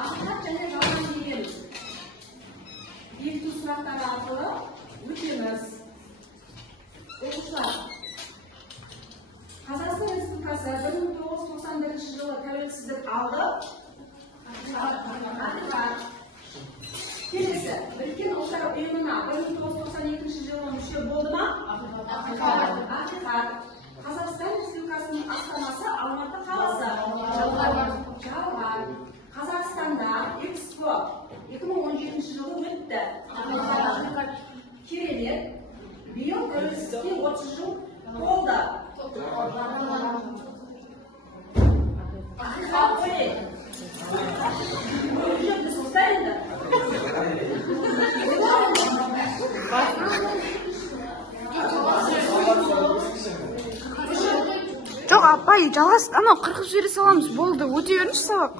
ақиқат және жалған деген бекіту сұрақтары арқылы өтеміз. Оқушылар, Қазақстан Республикасы 1991 жылы тәуелсіздік алды. Ақиқат. Келесі, Біріккен ұлттар ұйымына 1992 жылы мүше болды ма? Ақиқат. Қазақстан Республикасының астанасы Алматы қаласы. Жалған. Қазақстанда Экспо 2017 жылы өтті. Керемет. Биыл тәуелсіздікке 30 жыл болды. Ақиқат қойын. Өйірді соста енді. Жоқ, апай, жалғас, анау қырқып жібере саламыз, болды, өте беріңізші сабақ.